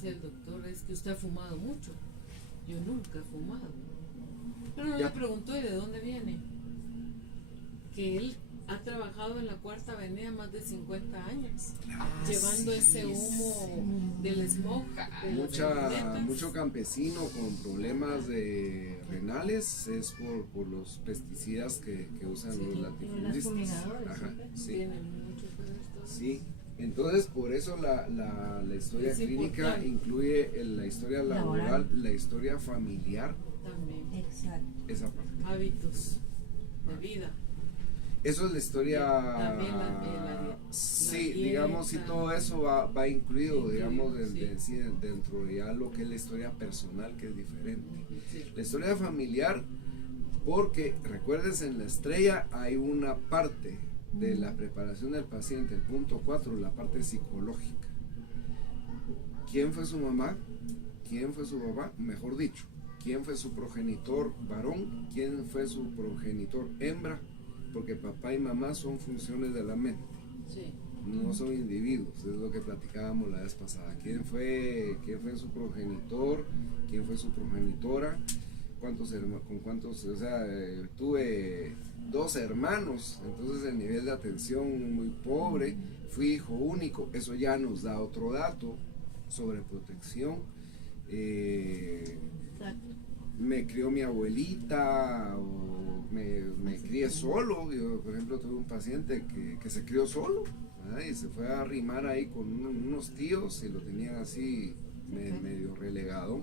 dice el doctor es que usted ha fumado mucho. Yo nunca he fumado. Pero no Ya. le preguntó ¿y de dónde viene? Que él ha trabajado en la Cuarta Avenida más de 50 años, llevando ese humo del smog, de las camionetas. Mucho campesino con problemas renales es por los pesticidas que usan Sí, los Los latifundistas. fumigadores. Ajá, sí. Tienen mucho que ver todo. Sí, entonces por eso la historia Es clínica importante. incluye la historia laboral, Laboral. la historia familiar, También Exacto. esa parte. hábitos de vida. Eso es la historia. También la sí, dieta. digamos, sí, todo eso va incluido, Incluido, digamos, sí. dentro de ya lo que es la historia personal, que es diferente. Sí. La historia familiar, porque recuerdes, en la estrella hay una parte de la preparación del paciente, el punto 4, la parte psicológica. ¿Quién fue su mamá? ¿Quién fue su papá? Mejor dicho, ¿quién fue su progenitor varón? ¿Quién fue su progenitor hembra? Porque papá y mamá son funciones de la mente, Sí. no son individuos, es lo que platicábamos la vez pasada. ¿Quién fue su progenitor? ¿Quién fue su progenitora? ¿Con cuántos? O sea, tuve 2 hermanos, entonces el nivel de atención muy pobre, fui hijo único, eso ya nos da otro dato sobre protección. Exacto. Me crió mi abuelita o me crié solo. Yo, por ejemplo, tuve un paciente que se crió solo, ¿verdad? Y se fue a arrimar ahí con unos tíos y lo tenían así medio relegado.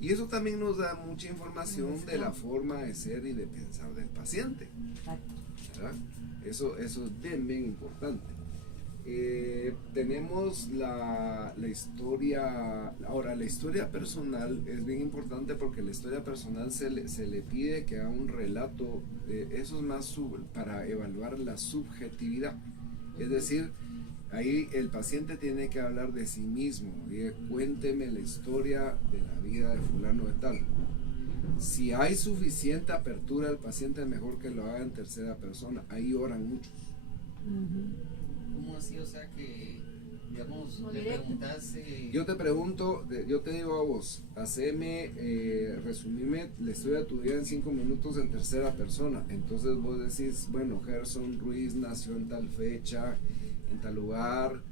Y eso también nos da mucha información de la forma de ser y de pensar del paciente, Exacto. ¿verdad? Eso es bien importante. Tenemos la historia. Ahora, la historia personal es bien importante porque la historia personal se le pide que haga un relato, eso es más para evaluar la subjetividad. Es decir, ahí el paciente tiene que hablar de sí mismo. Cuénteme la historia de la vida de fulano de tal. Si hay suficiente apertura al paciente, mejor que lo haga en tercera persona. Ahí oran muchos. ¿Cómo así? O sea que, digamos, No le directo. preguntas. Yo te pregunto, yo te digo a vos, resumime la historia de tu vida en 5 minutos en tercera persona. Entonces vos decís, bueno, Gerson Ruiz nació en tal fecha, en tal lugar,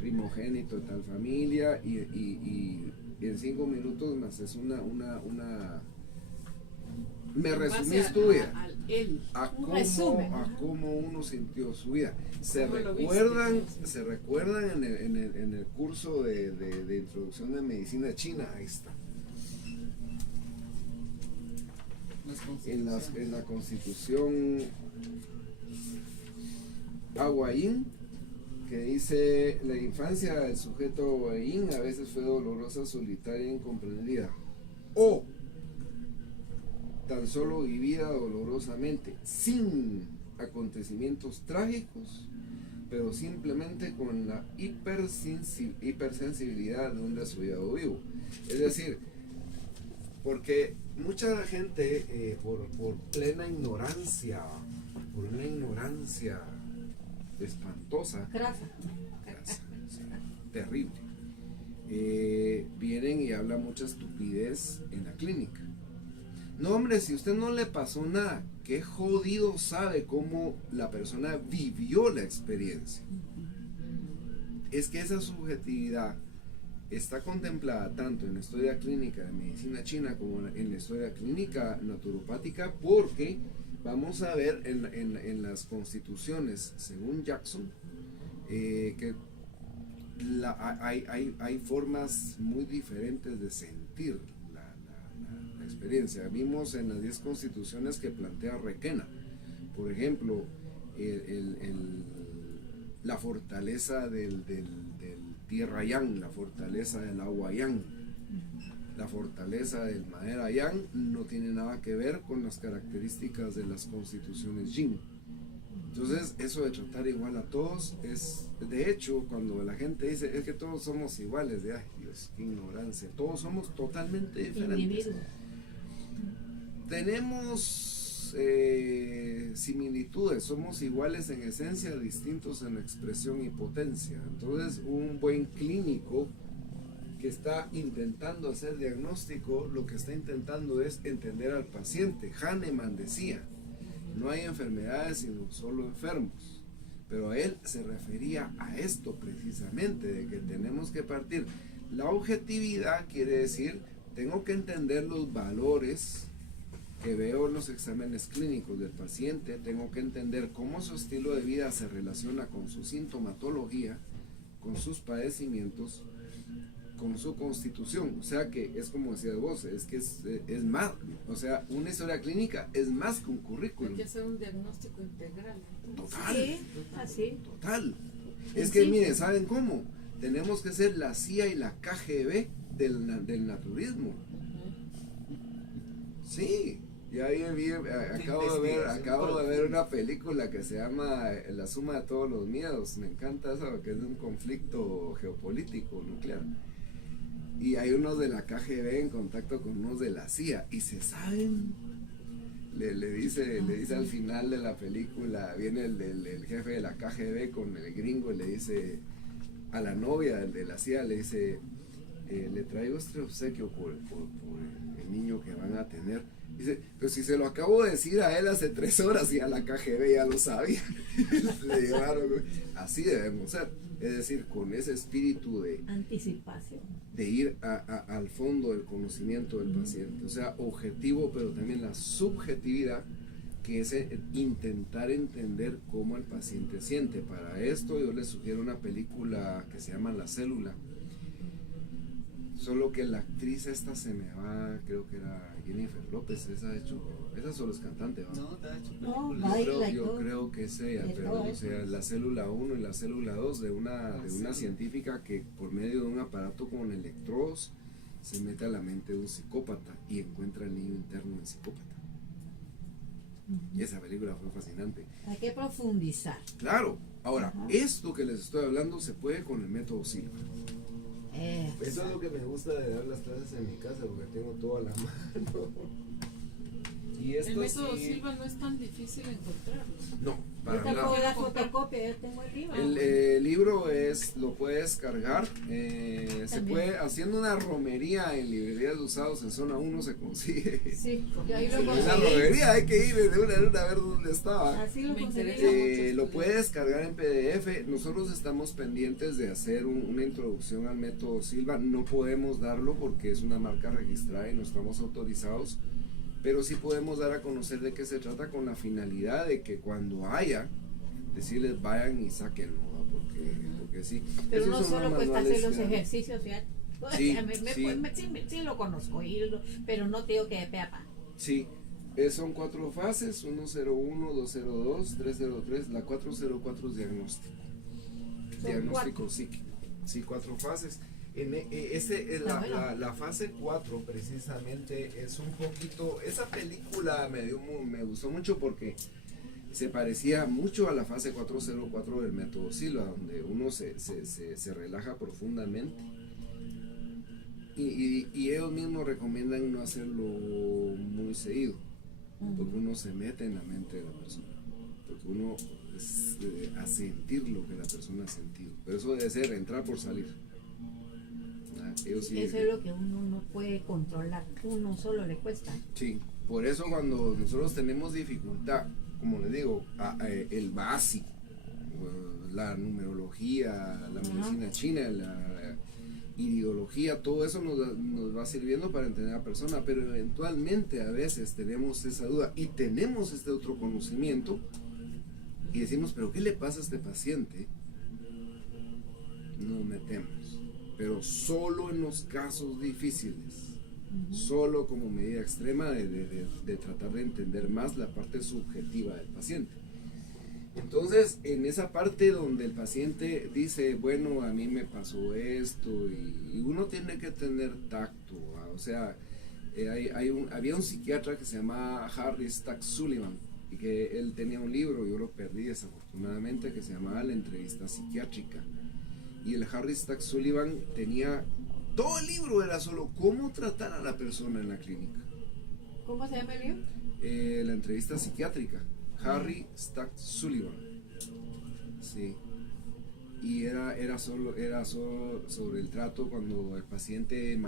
primogénito de tal familia, y en 5 minutos me haces me En base resumís tu vida. al él. Un resumen, A ajá. cómo uno sintió su vida. Se ¿Cómo lo recuerdan, viste? se recuerdan en el curso de introducción de medicina china. Ahí está. En la constitución Aguayin, que dice: la infancia del sujeto Aguayin a veces fue dolorosa, solitaria e incomprendida, o tan solo vivida dolorosamente, sin acontecimientos trágicos, pero simplemente con la hipersensibilidad de un desollado vivo. Es decir, porque mucha gente por plena ignorancia, por una ignorancia espantosa, Grasa. sí, terrible, vienen y hablan mucha estupidez en la clínica. No, hombre, si usted no le pasó nada, qué jodido sabe cómo la persona vivió la experiencia. Es que esa subjetividad está contemplada tanto en la historia clínica de medicina china como en la historia clínica naturopática, porque vamos a ver en las constituciones, según Jackson, que hay formas muy diferentes de sentir la experiencia. Vimos en las 10 constituciones que plantea Requena, por ejemplo, la fortaleza del tierra yang, la fortaleza del agua yang, la fortaleza del madera yang no tiene nada que ver con las características de las constituciones yin. Entonces, eso de tratar igual a todos es, de hecho, cuando la gente dice es que todos somos iguales, de ay Dios, qué ignorancia, todos somos totalmente diferentes. Individuos. Tenemos similitudes, somos iguales en esencia, distintos en expresión y potencia. Entonces, un buen clínico que está intentando hacer diagnóstico, lo que está intentando es entender al paciente. Hahnemann decía, no hay enfermedades sino solo enfermos. Pero a él se refería a esto precisamente, de que tenemos que partir. La objetividad quiere decir, tengo que entender los valores que veo en los exámenes clínicos del paciente, tengo que entender cómo su estilo de vida se relaciona con su sintomatología, con sus padecimientos, con su constitución. O sea que es como decías vos, es que es más, o sea, una historia clínica es más que un currículum. Hay que hacer un diagnóstico integral. Total, Sí, así. total. Es que miren, ¿saben cómo? Tenemos que ser la CIA y la KGB del naturismo. Sí, ya acabo de ver una película que se llama La suma de todos los miedos. Me encanta eso, que es de un conflicto geopolítico nuclear. Y hay unos de la KGB en contacto con unos de la CIA y se saben. Le dice al final de la película, viene el jefe de la KGB con el gringo y le dice a la novia de la CIA, le dice, le traigo este obsequio por el niño que van a tener. Dice, pero si se lo acabo de decir a él hace 3 horas y a la KGB ya lo sabía. Le llevaron. Así debemos ser. Es decir, con ese espíritu de anticipación, de ir al fondo del conocimiento del paciente. O sea, objetivo, pero también la subjetividad, que es intentar entender cómo el paciente siente. Para esto yo les sugiero una película que se llama La Célula. Solo que la actriz esta se me va, creo que era Jennifer López, esa solo es cantante, ¿va? No, te ha hecho No, película. baila. Yo creo que es ella, pero o sea, la célula 1 y la célula 2 de una científica que por medio de un aparato con electrodos se mete a la mente de un psicópata y encuentra el niño interno del psicópata. Y esa película fue fascinante. Hay que profundizar. Claro, ahora, esto que les estoy hablando se puede con el método Silva. Eso es lo que me gusta de dar las clases en mi casa, porque tengo todo a la mano. Y esto El método sí, Silva no es tan difícil encontrarlo. no, Yo para te nada. puedo dar fotocopia, yo tengo el libro. El libro lo puedes cargar, se También. puede, haciendo una romería en librerías de usados en zona 1 se consigue. Sí, yo ahí lo En la conseguí. romería hay que ir de una en una a ver dónde estaba. Así lo Me conseguí. interesa. Lo puedes cargar en PDF. Nosotros estamos pendientes de hacer una introducción al método Silva. No podemos darlo porque es una marca registrada y no estamos autorizados, pero sí podemos dar a conocer de qué se trata con la finalidad de que cuando haya, decirles vayan y sáquenlo, ¿no? porque sí. Pero Esos no son solo los cuesta manuales hacer los que- ejercicios, ya. Sí, Sí lo conozco, pero no te digo que de pe a pa. Sí, son 4 fases, 101, 202, 303, la 404 es diagnóstico. Son Diagnóstico 4. psíquico. Sí, 4 fases. La fase 4 precisamente es un poquito, esa película me gustó mucho porque se parecía mucho a la fase 404 del método Silva, donde uno se relaja profundamente. Y ellos mismos recomiendan no hacerlo muy seguido, porque uno se mete en la mente de la persona, porque uno es a sentir lo que la persona ha sentido, pero eso debe ser entrar por salir. Ellos sí, Eso es lo que uno no puede controlar, uno solo le cuesta. sí, por eso cuando nosotros tenemos dificultad, como les digo, el básico, la numerología, la medicina china, la ideología, todo eso nos va sirviendo para entender a la persona, pero eventualmente a veces tenemos esa duda y tenemos este otro conocimiento y decimos, pero ¿qué le pasa a este paciente? Nos metemos, pero solo en los casos difíciles, solo como medida extrema de tratar de entender más la parte subjetiva del paciente. Entonces, en esa parte donde el paciente dice, bueno, a mí me pasó esto, y uno tiene que tener tacto, ¿va? O sea, había un psiquiatra que se llamaba Harry Stack Sullivan, y que él tenía un libro, yo lo perdí desafortunadamente, que se llamaba La entrevista psiquiátrica. Y el Harry Stack Sullivan tenía, todo el libro era solo cómo tratar a la persona en la clínica. ¿Cómo se llama el libro? La entrevista psiquiátrica. Harry Stack Sullivan. Sí. y era solo sobre el trato cuando el paciente,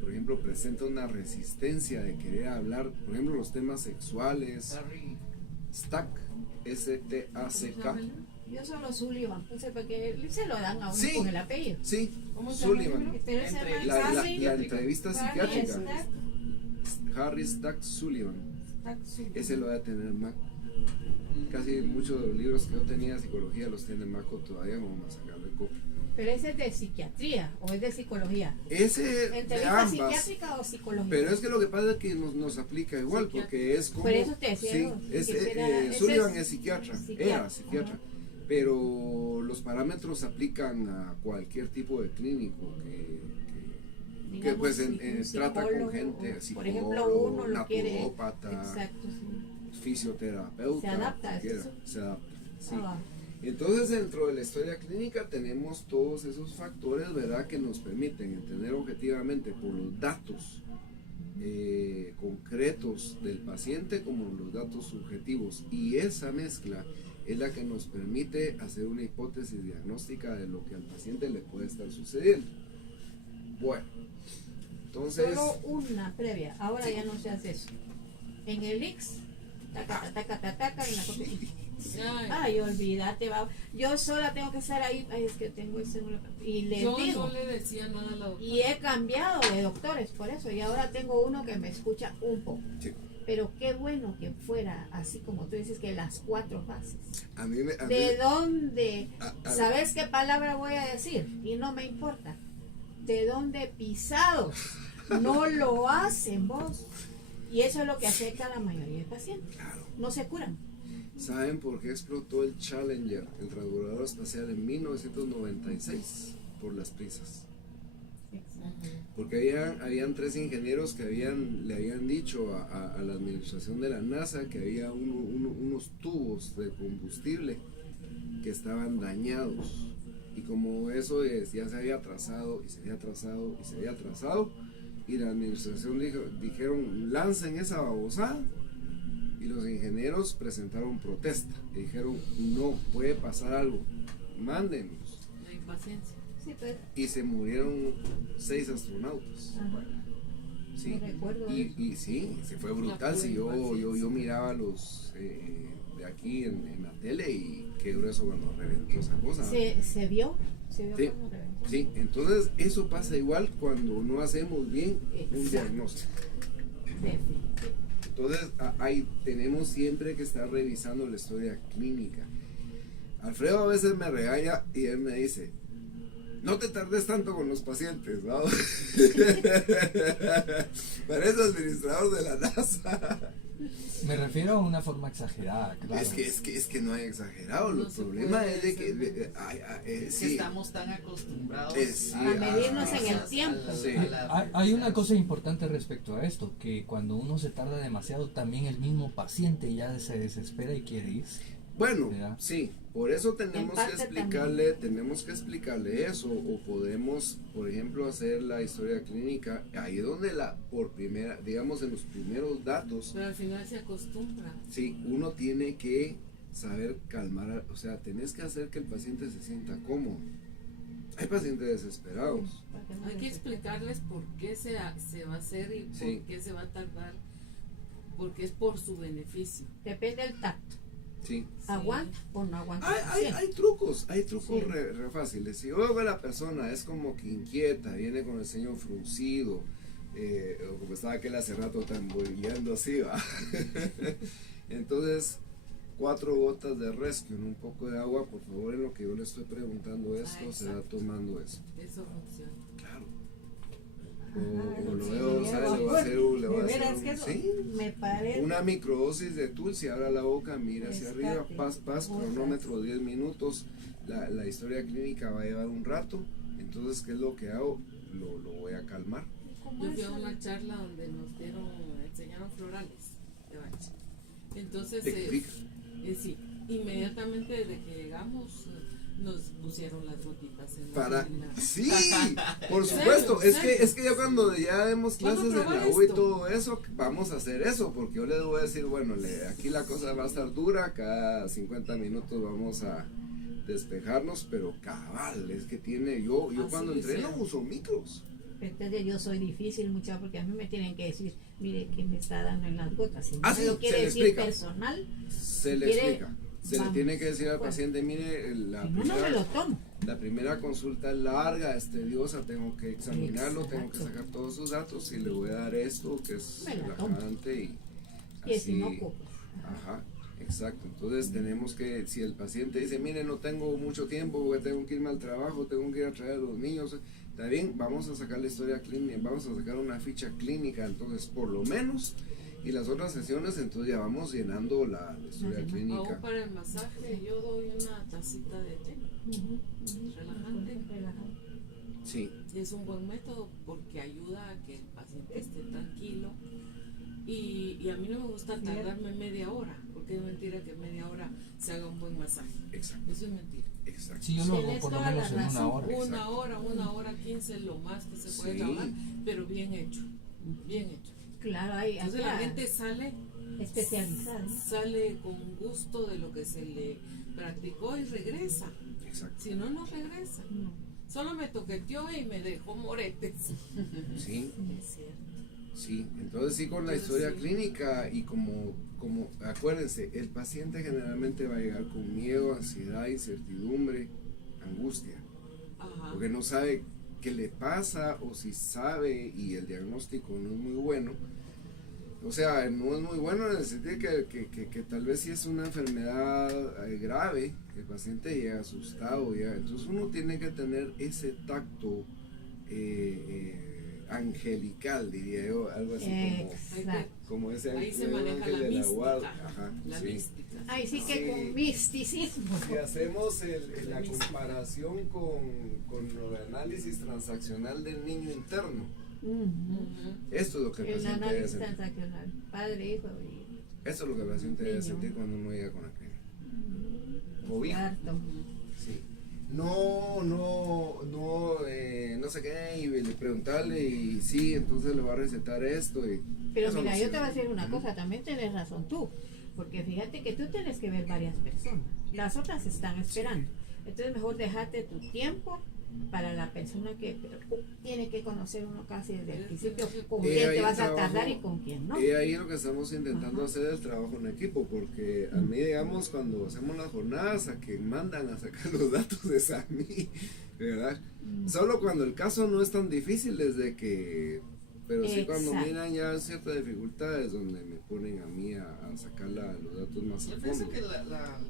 por ejemplo, presenta una resistencia de querer hablar, por ejemplo, los temas sexuales. Harry, Stack, S-T-A-C-K. Yo solo Sullivan, puse porque se lo dan a uno Sí. con el apellido. Sí, ¿Cómo se llama el Sullivan. libro? Pero ese Entre- man La Harry- entrevista Harry psiquiátrica. Stack- Harry Stack Sullivan. Stack Sullivan. Ese lo va a tener Mac. Casi muchos de los libros que yo tenía de psicología los tiene Maco todavía, vamos a sacarle copia. Pero ese es de psiquiatría o es de psicología. Ese de ¿Entrevista ambas. psiquiátrica o psicología? Pero es que lo que pasa es que nos aplica igual, porque es como... Por eso te decía sí, yo, es, que ese Sullivan es es psiquiatra, psiquiatra, era psiquiatra. ajá. Pero los parámetros se aplican a cualquier tipo de clínico que Digamos, pues un trata con psicólogo, gente, por psicólogo, ejemplo, uno lo quiere. naturópata, Exacto, sí. fisioterapeuta, Se adapta a cualquiera, eso. se adapta, sí. Ah, Entonces, dentro de la historia clínica tenemos todos esos factores, ¿verdad?, que nos permiten entender objetivamente por los datos concretos del paciente como los datos subjetivos, y esa mezcla es la que nos permite hacer una hipótesis diagnóstica de lo que al paciente le puede estar sucediendo. Bueno, entonces... Solo una previa, ahora Sí. ya no se hace eso. En el Ix, taca, en la copia. Ay, olvídate, va. Yo sola tengo que estar ahí. Ay, es que tengo ese. Y les Yo digo. no le decía nada a la doctora. Y he cambiado de doctores por eso. Y ahora tengo uno que me escucha un poco. Sí. Pero qué bueno que fuera así como tú dices, que las 4 fases. A mí me... ¿De dónde? a- ¿Sabes qué palabra voy a decir? Y no me importa. ¿De dónde pisados? No lo hacen vos. Y eso es lo que afecta a la mayoría de pacientes. Claro. No se curan. ¿Saben por qué explotó el Challenger, el transbordador espacial, en 1996? Por las prisas. Porque habían 3 ingenieros que le habían dicho a la administración de la NASA que había unos tubos de combustible que estaban dañados. Y como eso ya se había atrasado y se había atrasado y se había atrasado, y la administración dijeron, lancen esa babosada. Y los ingenieros presentaron protesta y dijeron, no, puede pasar algo, mándenos. La impaciencia. Sí, pues. Y se murieron 6 astronautas. Ajá. Sí. No recuerdo Y sí, se fue brutal. La Si yo impaciencia. miraba los de aquí en la tele, y qué grueso cuando reventó esa cosa. Se vio Sí. cómo reventó. Sí, entonces eso pasa igual cuando no hacemos bien un Exacto. diagnóstico. Definitivo. Entonces ahí tenemos siempre que estar revisando la historia clínica. Alfredo a veces me regaña y él me dice, no te tardes tanto con los pacientes, ¿no? Parece administrador de la NASA. Me refiero a una forma exagerada, claro. Es que no hay exagerado. No El se problema puede es de que hacer es sí. que estamos tan acostumbrados Sí, a medirnos en el tiempo. Sí. Hay una cosa importante respecto a esto, que cuando uno se tarda demasiado, también el mismo paciente ya se desespera y quiere irse. Bueno, ¿verdad? sí, por eso En tenemos parte tenemos que explicarle eso, o podemos, por ejemplo, hacer la historia clínica ahí donde por primera, digamos, en los primeros datos, Pero al final se acostumbra. sí, uno tiene que saber calmar, o sea, tenés que hacer que el paciente se sienta cómodo. Hay pacientes desesperados. Para que no Hay que les- explicarles por qué se va a hacer y Sí. por qué se va a tardar. Porque es por su beneficio. Depende del tacto. Sí. ¿Aguanta o no aguanta? Hay trucos Sí. re fáciles. Si yo veo que la persona es como que inquieta, viene con el ceño fruncido, o como estaba aquel hace rato tamboreando así, ¿va? Entonces, 4 gotas de rescue en un poco de agua, por favor, en lo que yo le estoy preguntando esto, se va exacto. tomando esto. Eso funciona. Claro. Ajá, O lo sí, veo, me ¿sabes? veo. Le voy a hacer un, le voy a De hacer veras un- que eso ¿sí? me parece. Una microdosis de Tulsi, abra la boca, mira hacia Rescate. arriba, paz, cronómetro 10 minutos. La historia clínica va a llevar un rato. Entonces, ¿qué es lo que hago? Lo voy a calmar. ¿Cómo Yo fui es a una el- charla donde enseñaron florales de bache. Entonces, Te explica. sí, inmediatamente desde que llegamos nos pusieron las gotitas en la Para orina. sí, por ¿Serio? supuesto. Es ¿Serio? que ya cuando ya demos ¿Cuándo clases en la probar U y esto? todo eso, vamos a hacer eso, porque yo les voy a decir, bueno, aquí la cosa va a estar dura, cada 50 minutos vamos a despejarnos, pero cabal, es que tiene, yo Así cuando es, entreno sí. uso micros. Entonces yo soy difícil mucho porque a mí me tienen que decir, mire, que me está dando en las gotas. Si no Ah, me sí, lo se quiere le decir explica. personal, Se le quiere, explica. Se le vamos, tiene que decir al pues, paciente, mire, la si no, no me lo tomo. primera consulta es larga, es tediosa, tengo que examinarlo, tengo que Exacto. sacar todos sus datos y le voy a dar esto que es Me la tomo. relajante y Y si no, así. pues, Ajá, exacto. Entonces tenemos que, si el paciente dice, mire, no tengo mucho tiempo porque tengo que irme al trabajo, tengo que ir a traer a los niños, está bien, vamos a sacar la historia clínica, vamos a sacar una ficha clínica, entonces por lo menos, y las otras sesiones, entonces ya vamos llenando la historia Ajá. clínica. Aún para el masaje yo doy una tacita de té. Relajante. Relajante. Sí, Es un buen método porque ayuda a que el paciente esté tranquilo. Y a mí no me gusta tardarme media hora, porque es mentira que media hora se haga un buen masaje. exacto, Eso es mentira. exacto. Sí, yo lo hago Tienes por lo toda la menos en una razón. hora. Exacto. Una hora 15 lo más que se puede Sí. trabajar, pero bien hecho. Bien hecho. Claro, hay Entonces la acá, gente especializada. ¿no? sale con gusto de lo que se le practicó y regresa. Exacto. Si no, no regresa. No, Solo me toqueteó y me dejó moretes. Sí, Es cierto. sí. Entonces sí, con la Entonces, historia sí. clínica y como acuérdense, el paciente generalmente va a llegar con miedo, ansiedad, incertidumbre, angustia, Ajá. porque no sabe qué le pasa o si sabe y el diagnóstico no es muy bueno. O sea, no es muy bueno en el sentido que tal vez si es una enfermedad grave, el paciente llega asustado, entonces uno tiene que tener ese tacto angelical, diría yo, algo así Exacto. como ese Ahí se ángel maneja la de la guarda. mística. Ajá, La sí. mística. Ahí sí que Sí. con misticismo. Si hacemos la Mística. comparación con el análisis transaccional del niño interno, Ujú. Ujú. esto es lo que el El paciente debe análisis sentir. transaccional, padre, hijo y Esto es lo que el paciente debe Niño. sentir cuando uno llega con la clínica. Cobijo. harto. Sí. No sé qué, y le preguntarle y sí, entonces le va a recetar esto. Pero eso mira, no yo sirve. te voy a decir una Ujú. cosa, también tienes razón tú, porque fíjate que tú tienes que ver varias personas, las otras están esperando, entonces mejor dejate tu tiempo para la persona que tiene que conocer uno casi desde el principio, con quién ahí te vas a trabajo- tardar y con quién no. Ahí lo que estamos intentando Ajá. hacer es el trabajo en equipo, porque a mí, digamos, cuando hacemos las jornadas, a que mandan a sacar los datos es a mí, ¿verdad? Solo cuando el caso no es tan difícil, desde que... Pero sí cuando Exacto. miran ya ciertas dificultades donde me ponen a mí a sacar los datos más a Yo fondo. pienso que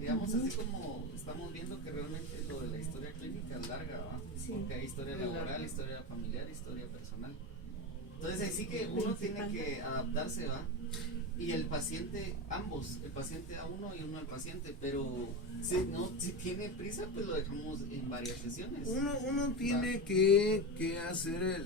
digamos así como estamos viendo que realmente lo de la historia clínica es larga, ¿va? Sí. Porque hay historia Es laboral, larga. historia familiar, historia personal. Entonces ahí sí que uno tiene que adaptarse, ¿va? Y el paciente, ambos, el paciente a uno y uno al paciente, pero si tiene prisa, pues lo dejamos en varias sesiones. Uno tiene que hacer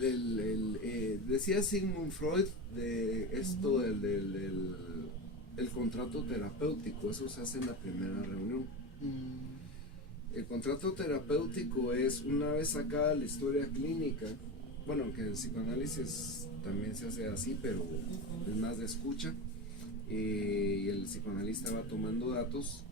decía Sigmund Freud de esto el contrato terapéutico, eso se hace en la primera reunión. El contrato terapéutico es una vez sacada la historia clínica, bueno, aunque el psicoanálisis también se hace así, pero es más de escucha, y el psicoanalista va tomando datos.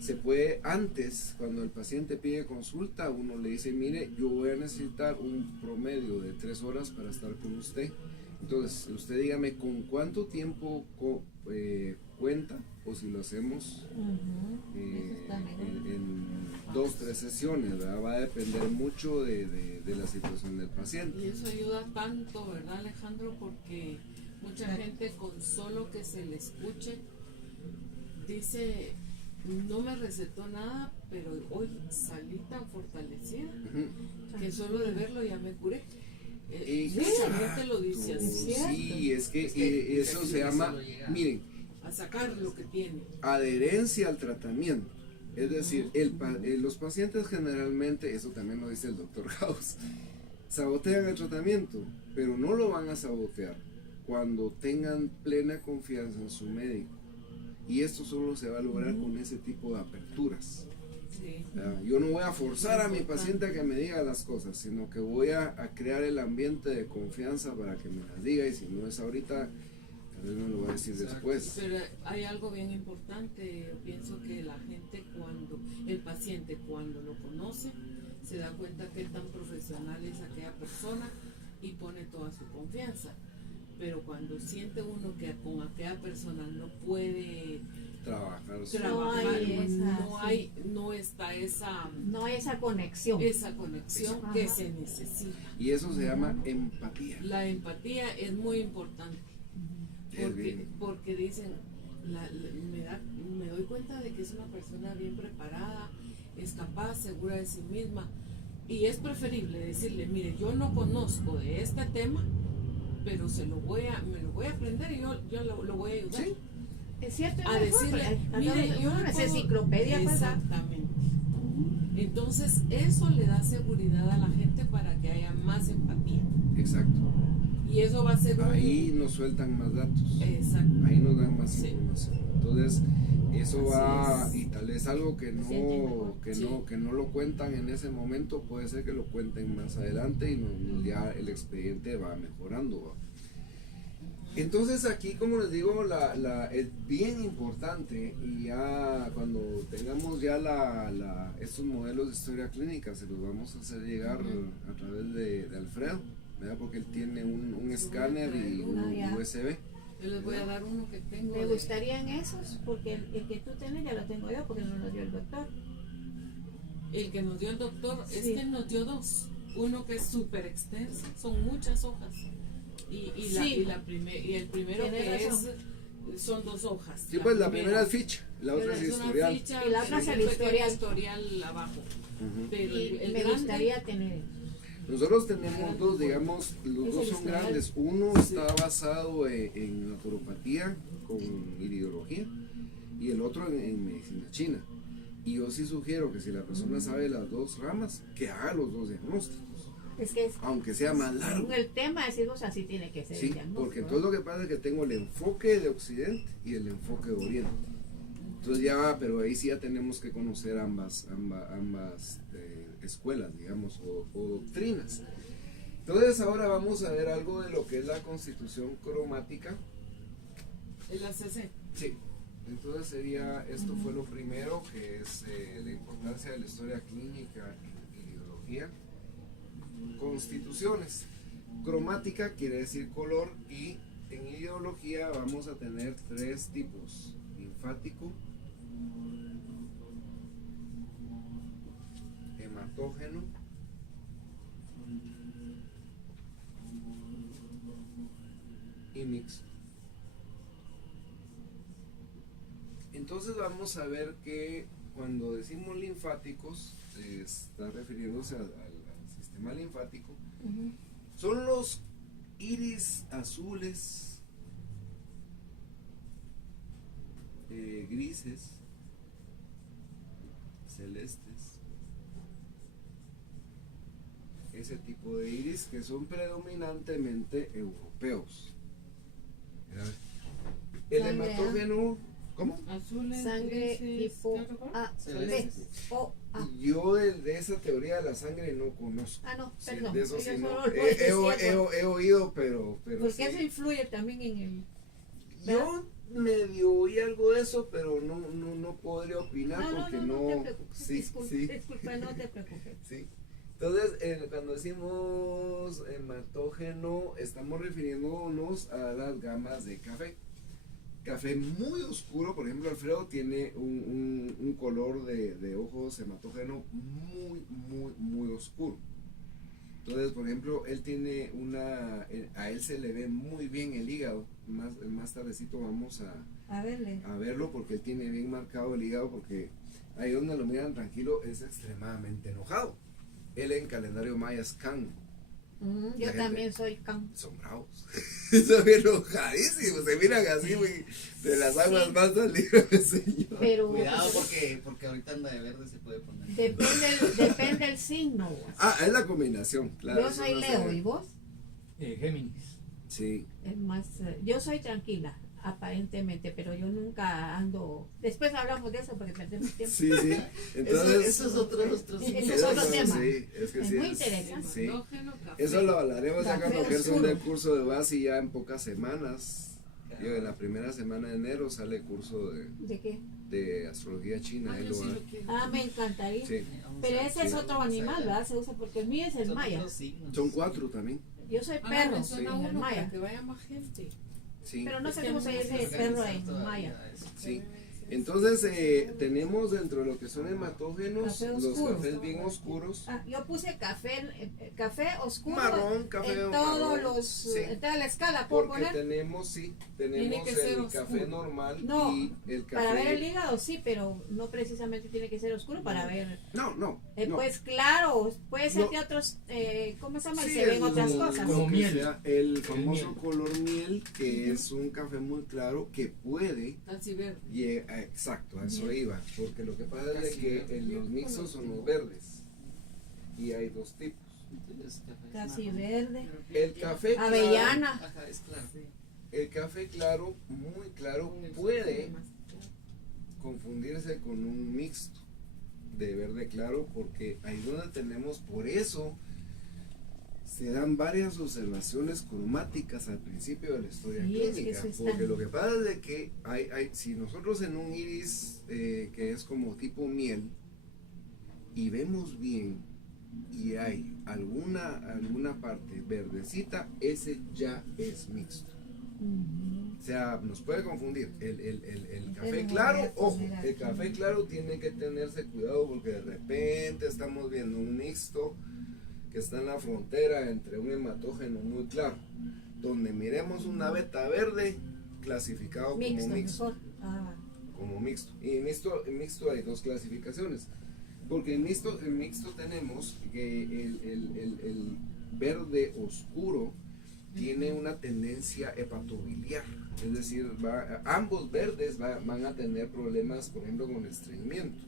Se puede antes, cuando el paciente pide consulta, uno le dice, mire, yo voy a necesitar un promedio de 3 horas para estar con usted. Entonces, usted dígame con cuánto tiempo cuenta, o si lo hacemos Ujú. Eso está mejor. en 2-3 sesiones, ¿verdad? Va a depender mucho de la situación del paciente. Y eso ayuda tanto, ¿verdad, Alejandro? Porque mucha gente con solo que se le escuche dice, no me recetó nada, pero hoy salí tan fortalecida Ujú. que solo de verlo ya me curé. Exacto. Mucha gente lo dice así, Sí, es que eso sí, se llama, eso lo llega. miren, a sacar lo que tiene. adherencia al tratamiento. Es decir, los pacientes generalmente, eso también lo dice el doctor House, sabotean el tratamiento, pero no lo van a sabotear cuando tengan plena confianza en su médico. Y esto solo se va a lograr con ese tipo de aperturas. Sí. Yo no voy a forzar a mi paciente a que me diga las cosas, sino que voy a crear el ambiente de confianza para que me las diga, y si no es ahorita, tal vez no lo va a decir después. Pero hay algo bien importante, yo pienso que la gente el paciente cuando lo conoce, se da cuenta que tan profesional es aquella persona y pone toda su confianza. Pero cuando siente uno que con aquella persona no puede Trabajar. no está No hay esa conexión. conexión que se necesita. Y eso se llama empatía. La empatía es muy importante. Porque dicen, me doy cuenta de que es una persona bien preparada, es capaz, segura de sí misma, y es preferible decirle, mire, yo no conozco de este tema, pero me lo voy a aprender y yo lo voy a ayudar. Sí. Es cierto, A decirle, mire, yo no no es puedo- enciclopedia, ¿verdad? exactamente. Entonces eso le da seguridad a la gente para que haya más empatía, Exacto. y eso va a ser Ahí nos sueltan más datos. exacto. Ahí nos dan más Sí. información. Entonces, eso Así va, es. y tal vez algo que siente mejor. Sí. no lo cuentan en ese momento, puede ser que lo cuenten más adelante y ya el expediente va mejorando. ¿Va? Entonces aquí, como les digo, es bien importante, y ya cuando tengamos ya estos modelos de historia clínica, se los vamos a hacer llegar a través de Alfredo, ¿verdad? Porque él tiene un escáner y un ya. USB. Yo les voy a dar uno que tengo. Me gustarían esos, porque el que tú tienes ya lo tengo yo, porque no lo dio el doctor. El que nos dio el doctor, Sí. es que nos dio dos. Uno que es súper extenso, son muchas hojas. Y el primero Tienes que razón. son 2 hojas. Sí, pues la primera es ficha, la otra es una historial. ficha, Y la otra es el un pequeño historial. abajo. Ujú. Pero Y el me grande, gustaría tener. Nosotros tenemos dos, digamos, los Es dos el son historial. grandes. Uno está basado en naturopatía con iridología y el otro en medicina china. Y yo sí sugiero que si la persona sabe las dos ramas, que haga los dos diagnósticos, Es que aunque sea más largo. según el tema decimos así tiene que ser. Sí, el diagnóstico, porque ¿no? entonces lo que pasa es que tengo el enfoque de Occidente y el enfoque de Oriente. Entonces ya, pero ahí sí ya tenemos que conocer ambas escuelas, digamos, o doctrinas. Entonces ahora vamos a ver algo de lo que es la constitución cromática. el ACC. Sí. Entonces esto fue lo primero, que es la importancia de la historia clínica en ideología. Constituciones. Cromática quiere decir color, y en ideología vamos a tener 3 tipos: linfático, hematógeno y mixto. Entonces vamos a ver que cuando decimos linfáticos, está refiriéndose al sistema linfático. Ujú. Son los iris azules, grises, celestes, ese tipo de iris que son predominantemente europeos. El Sangre, hematógeno, ¿cómo? Azules, Sangre grises, tipo ¿qué otro color? A, Celeste. B, O, A. Yo de esa teoría de la sangre no conozco. Ah, no, Sí, perdón. de eso yo sí no. solo lo He decía he oído, pero porque sí. eso influye también en el. Yo medio oí algo de eso, pero no podría opinar porque no te preocupes. Sí, disculpa, sí. disculpa, no te preocupes. Sí. Entonces, cuando decimos hematógeno, estamos refiriéndonos a las gamas de café. Café muy oscuro, por ejemplo, Alfredo tiene un color de ojos hematógeno muy oscuro. Entonces, por ejemplo, él tiene a él se le ve muy bien el hígado. Más tardecito vamos A verle. a verlo, porque él tiene bien marcado el hígado, porque ahí donde lo miran tranquilo es extremadamente enojado. Él en calendario maya es Can. Yo La gente- también soy can. Son bravos. Son enojadísimos. Se miran así, güey, de las aguas Sí. más salidas, señor. Pero Cuidado porque ahorita anda de verde se puede poner. depende del signo. Es la combinación, claro. Yo eso soy no se Leo, ve. ¿y vos? Géminis. Sí. Es más, yo soy tranquila, aparentemente, pero yo nunca ando. Después hablamos de eso porque perdemos tiempo. Sí. Entonces, Eso es otro Eso signo. es otro tema. Sí, es que Es sí. muy interesante. Sí. Hematógeno, café. Eso lo hablaremos ya Café cuando Gerson oscuro. dé el curso de base ya en pocas semanas. Y en la primera semana de enero sale curso ¿De qué? de astrología china. Ah, él yo lo sí va- lo quiero. Ah, me encantaría. sí. Pero ese es Sí. otro animal, ¿verdad? Se usa porque el mío es el Son maya. otros signos. Son 4 también. Yo soy Ah, perro, menciona en el uno para maya. que vaya más gente. Sí. Pero no Es sé que cómo no se sé dice Organizar perro en todavía maya. eso. Sí. Entonces tenemos dentro de lo que son hematógenos Café los oscuro. cafés bien oscuros, Ah, yo puse café oscuro marrón, café en marrón, todos los, sí. en toda la escala, ¿puedo porque poner? tenemos Tiene que ser el oscuro. café normal No, y el café. Para ver el hígado sí, pero no precisamente tiene que ser oscuro para ver. No. Pues claro, puede ser No. que otros, ¿cómo se llama? Y Sí, se ven el- otras lo cosas. Como que miel. sea, el famoso miel. color miel, que es un café muy claro que puede Así verde. exacto, a eso iba, porque lo que pasa es de Casi que verde. los mixtos son los verdes y hay dos tipos. Entonces, café es Casi marrón. verde. El café claro, Avellana. Ajá, es claro. el café claro, muy claro, puede confundirse con un mixto de verde claro, porque ahí donde tenemos, por eso se dan varias observaciones cromáticas al principio de la historia Sí, es que clínica, eso está- porque lo que pasa es de que si nosotros en un iris que es como tipo miel y vemos bien y hay alguna parte verdecita, ese ya es mixto. O sea, nos puede confundir. El café Pero claro, voy a ojo, poner el aquí. café claro tiene que tenerse cuidado porque de repente estamos viendo un mixto que está en la frontera entre un hematógeno muy claro, donde miremos una beta verde clasificado Mixto, como mixto. mejor. Ah, Como mixto. Y en mixto hay dos clasificaciones. Porque en mixto tenemos que el verde oscuro tiene una tendencia hepatobiliar. Es decir, ambos verdes van a tener problemas, por ejemplo, con estreñimiento.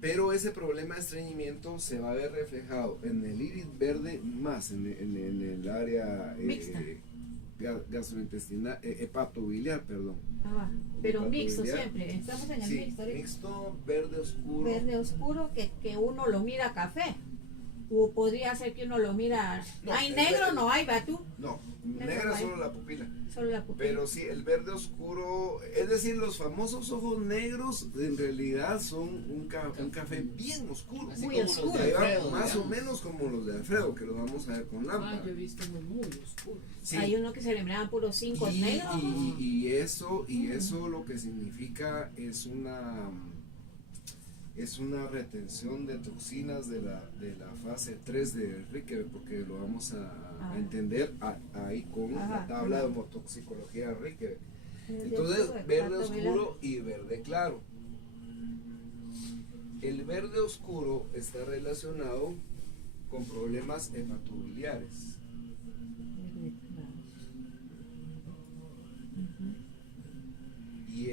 Pero ese problema de estreñimiento se va a ver reflejado en el iris verde más en el área Mixta. gastrointestinal, hepatobiliar, perdón. pero mixto Hepatobiliar. siempre. Estamos en el Sí, mixto. ahorita. mixto, verde oscuro. Verde oscuro que uno lo mira café. O podría ser que uno lo mira. No, ¿Hay el negro? verde- No hay, va tú. No, Negro negra no hay. solo la pupila. Solo la pupila. Pero sí, el verde oscuro, es decir, los famosos ojos negros en realidad son un café bien oscuro. Así Muy como los oscuro. de Ahí va, Alfredo, más o digamos. menos como los de Alfredo, que los vamos a ver con Ah, lámpara. yo he visto uno muy oscuro. Sí. Hay uno que se le miran puros 5 Y, negros. y eso lo que significa es una retención de toxinas de la fase 3 de Ricker, porque lo vamos a entender ahí con la Ajá, tabla ajá. de homotoxicología de Ricker. Verde Entonces, oscuro, verde pato oscuro y verde claro. El verde oscuro está relacionado con problemas hepatobiliares. Verde claro. Ujú. Y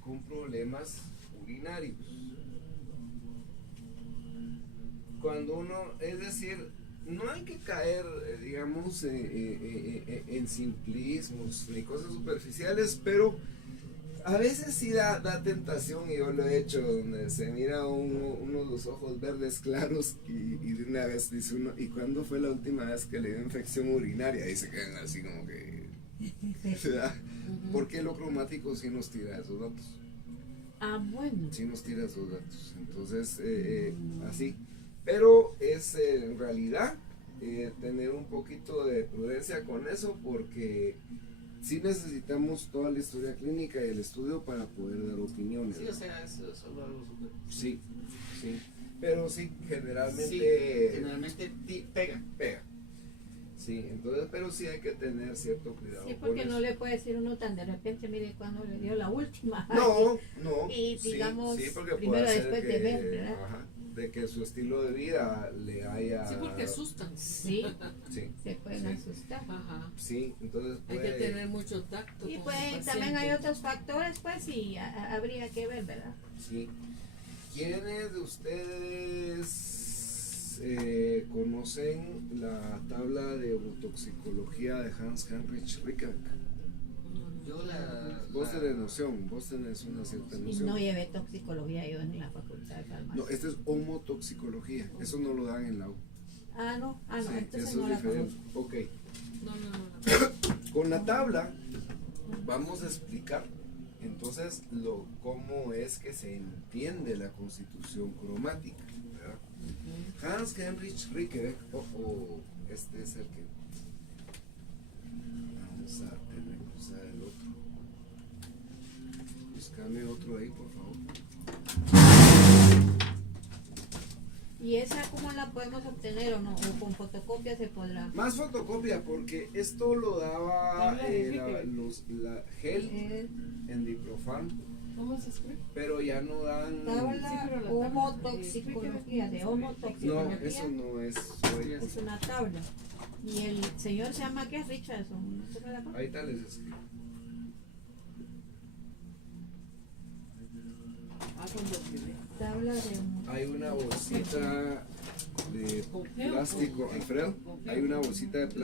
con problemas urinarios. Cuando uno, es decir, no hay que caer, digamos, en simplismos ni cosas superficiales, pero a veces sí da tentación, y yo lo he hecho, donde se mira uno de los ojos verdes claros y de una vez dice uno, ¿y cuándo fue la última vez que le dio infección urinaria? Y se quedan así como que... ¿verdad? Porque lo cromático sí nos tira esos datos. Bueno. Sí nos tira esos datos. Entonces, así. Pero es en realidad tener un poquito de prudencia con eso, porque sí necesitamos toda la historia clínica y el estudio para poder dar opiniones. Sí, o sea, eso es solo algo súper. Sí. Pero sí, Sí, generalmente generalmente pega. pega. Sí, entonces, pero sí hay que tener cierto cuidado. Sí, con porque no eso. le puede decir uno tan de repente, mire, cuando le dio la última. No. Y digamos, sí, porque primero puede ser después de ver, ¿verdad? ajá, de que su estilo de vida le haya... Sí, porque asustan. Sí, Sí, se pueden Sí. asustar. Ajá. sí, entonces Hay puede... que tener mucho tacto. Y con pues el también hay paciente. otros factores, pues, y habría que ver, ¿verdad? Sí. ¿Quiénes de ustedes conocen la tabla de homotoxicología de Hans Heinrich Richter? Yo Vos tenés noción, vos tenés una cierta Y noción. no llevé toxicología yo en la facultad de farmacia. No, esto es homotoxicología, eso no lo dan en la U. No, Sí, entonces eso no es la diferente. conozco. Ok. No. Con la tabla vamos a explicar entonces cómo es que se entiende la constitución cromática, ¿verdad? Hans Heinrich Rickebeck, este es el que vamos a tener que usar el otro. Búscame otro ahí, por favor. ¿Y esa cómo la podemos obtener o no? ¿O con fotocopia se podrá? Más fotocopia, porque esto lo daba Habla de la gel en Diprofarm, ¿Cómo se escribe? pero ya no dan. Tabla pero la homotoxicología, de No, homotoxicología. eso no es. Es una tabla. Y el señor se llama ¿qué? Richardson. ¿No se me da cuenta? Ahorita les escribo. Cuando tiene. Tabla de Hay una bolsita de Con gel, plástico, con- Alfredo. con gel. Hay una bolsita de plástico.